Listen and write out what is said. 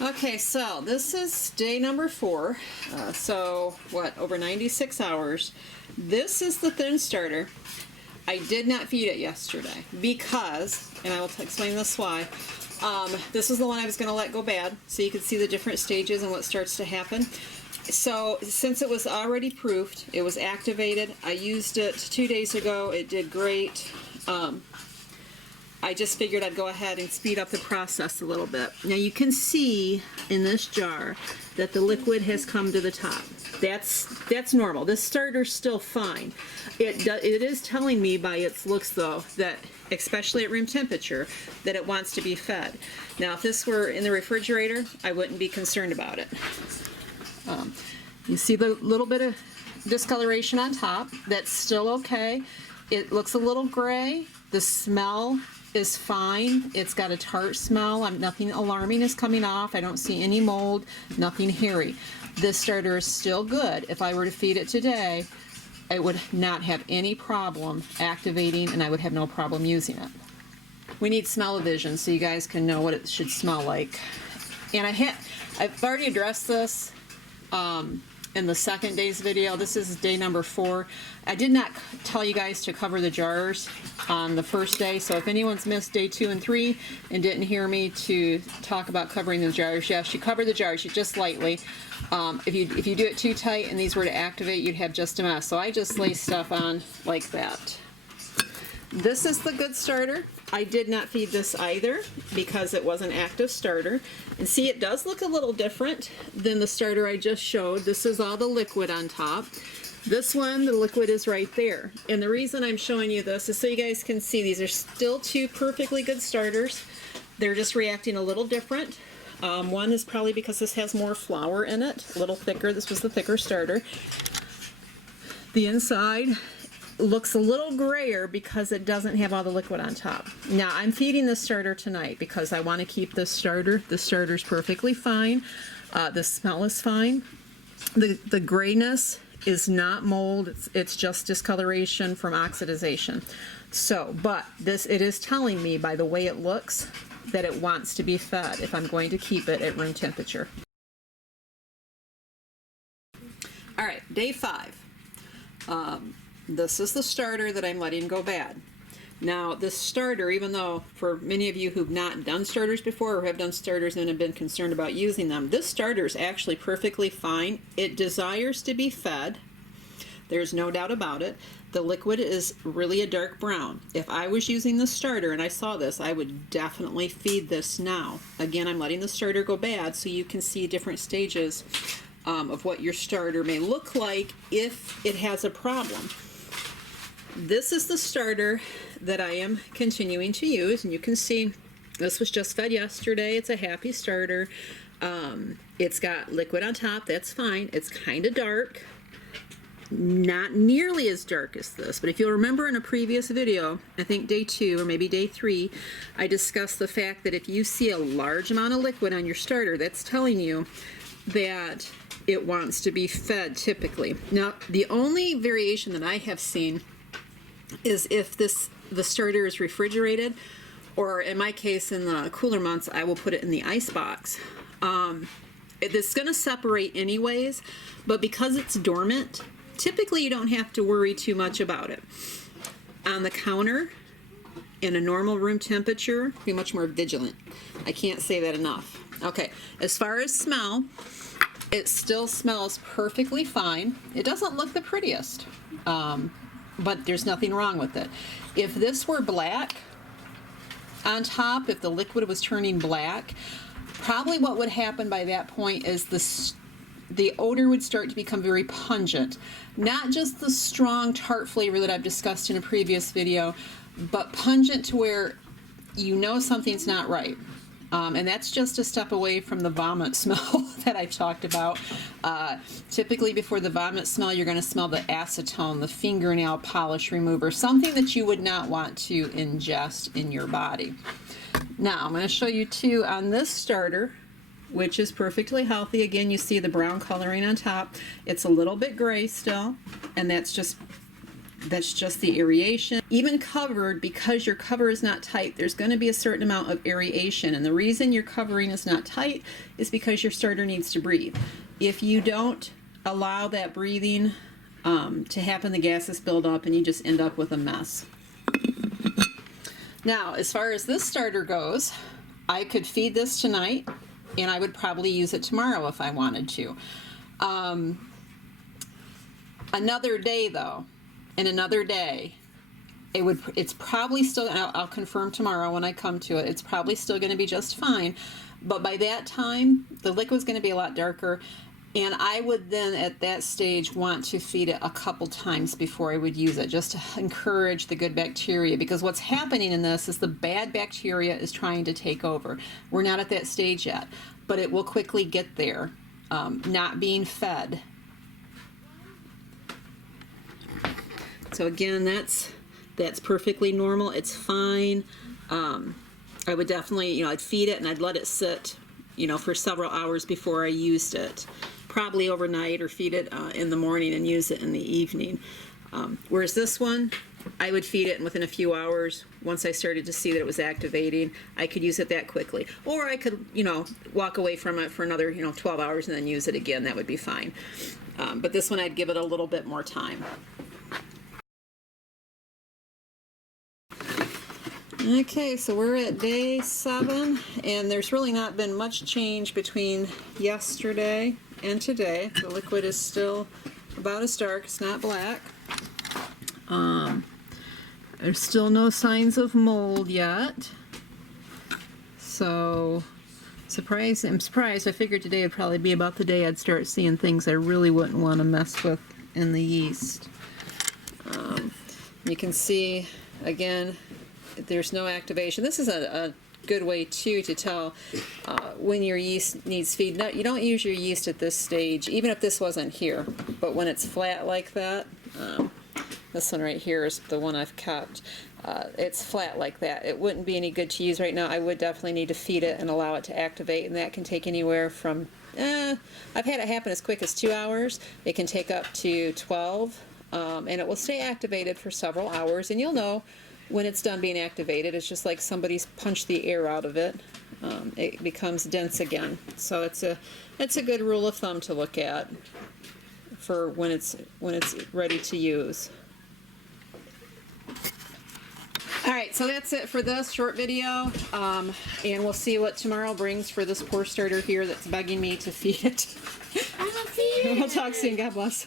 Okay, so this is day number 4. So what, over 96 hours. This is the thin starter. I did not feed it yesterday because, and I will explain this why. This is the one I was going to let go bad, so you can see the different stages and what starts to happen. So since it was already proofed, it was activated. I used it 2 days ago. It did great. I just figured I'd go ahead and speed up the process a little bit. Now you can see in this jar that the liquid has come to the top. That's normal. This starter's still fine. It is telling me by its looks though that, especially at room temperature, that it wants to be fed. Now if this were in the refrigerator, I wouldn't be concerned about it. You see the little bit of discoloration on top. That's still okay. It looks a little gray. The smell is fine. It's got a tart smell. Nothing alarming is coming off. I don't see any mold, nothing hairy. This starter is still good. If I were to feed it today, I would not have any problem activating, and I would have no problem using it. We need smell-o-vision so you guys can know what it should smell like. And I've already addressed this in the second day's video. This is day number 4. I did not tell you guys to cover the jars on the first day, so if anyone's missed day 2 and 3 and didn't hear me to talk about covering the jars, yes, you cover the jars, you just lightly. If you do it too tight and these were to activate, you'd have just a mess. So I just lay stuff on like that. This is the good starter. I did not feed this either because it was an active starter. And see, it does look a little different than the starter I just showed. This is all the liquid on top. This one, the liquid is right there. And the reason I'm showing you this is so you guys can see these are still 2 perfectly good starters. They're just reacting a little different. One is probably because this has more flour in it, a little thicker. This was the thicker starter. The inside looks a little grayer because it doesn't have all the liquid on top. Now I'm feeding the starter tonight because I want to keep this starter. The starter's perfectly fine. The smell is fine. The grayness is not mold. It's just discoloration from oxidization. So, but it is telling me by the way it looks that it wants to be fed if I'm going to keep it at room temperature. All right, day 5. This is the starter that I'm letting go bad. Now this starter, even though for many of you who've not done starters before or have done starters and have been concerned about using them, this starter is actually perfectly fine. It desires to be fed. There's no doubt about it. The liquid is really a dark brown. If I was using the starter and I saw this, I would definitely feed this now. Again, I'm letting the starter go bad so you can see different stages of what your starter may look like if it has a problem. This is the starter that I am continuing to use, and you can see this was just fed yesterday. It's a happy starter. It's got liquid on top. That's fine. It's kind of dark. Not nearly as dark as this, but if you'll remember in a previous video, I think day 2 or maybe day 3, I discussed the fact that if you see a large amount of liquid on your starter, that's telling you that it wants to be fed typically. Now, the only variation that I have seen is if the starter is refrigerated, or in my case in the cooler months I will put it in the ice box. It's going to separate anyways, but because it's dormant, typically you don't have to worry too much about it. On the counter, in a normal room temperature, be much more vigilant. I can't say that enough. Okay, as far as smell, it still smells perfectly fine. It doesn't look the prettiest. But there's nothing wrong with it. If this were black on top, if the liquid was turning black, probably what would happen by that point is the odor would start to become very pungent. Not just the strong tart flavor that I've discussed in a previous video, but pungent to where you know something's not right. And that's just a step away from the vomit smell that I've talked about. Typically before the vomit smell, you're going to smell the acetone, the fingernail polish remover, something that you would not want to ingest in your body. Now, I'm going to show you too on this starter, which is perfectly healthy. Again, you see the brown coloring on top. It's a little bit gray still, and that's just That's just the aeration. Even covered, because your cover is not tight, there's going to be a certain amount of aeration. And the reason your covering is not tight is because your starter needs to breathe. If you don't allow that breathing to happen, the gases build up and you just end up with a mess. Now, as far as this starter goes, I could feed this tonight and I would probably use it tomorrow if I wanted to. Another day though, in another day, it's probably still, I'll confirm tomorrow when I come to it, it's probably still going to be just fine. But by that time, the liquid's going to be a lot darker. And I would then, at that stage, want to feed it a couple times before I would use it, just to encourage the good bacteria. Because what's happening in this is the bad bacteria is trying to take over. We're not at that stage yet, but it will quickly get there, not being fed. So again, that's perfectly normal. It's fine. I would definitely, I'd feed it and I'd let it sit, for several hours before I used it. Probably overnight, or feed it in the morning and use it in the evening. Whereas this one, I would feed it and within a few hours, once I started to see that it was activating, I could use it that quickly. Or I could, walk away from it for another, 12 hours and then use it again. That would be fine. But this one, I'd give it a little bit more time. Okay, so we're at day 7, and there's really not been much change between yesterday and today. The liquid is still about as dark, it's not black. There's still no signs of mold yet. So, I'm surprised. I figured today would probably be about the day I'd start seeing things I really wouldn't want to mess with in the yeast. You can see, again, there's no activation. This is a good way too to tell when your yeast needs feed. No, you don't use your yeast at this stage, even if this wasn't here, but when it's flat like that, this one right here is the one I've kept. It's flat like that. It wouldn't be any good to use right now. I would definitely need to feed it and allow it to activate, and that can take anywhere from, I've had it happen as quick as 2 hours. It can take up to 12, and it will stay activated for several hours, and you'll know when it's done being activated. It's just like somebody's punched the air out of it. It becomes dense again. So it's a good rule of thumb to look at for when it's ready to use. All right, so that's it for this short video, and we'll see what tomorrow brings for this poor starter here that's begging me to feed it. I'm a feeder. We'll talk soon. God bless.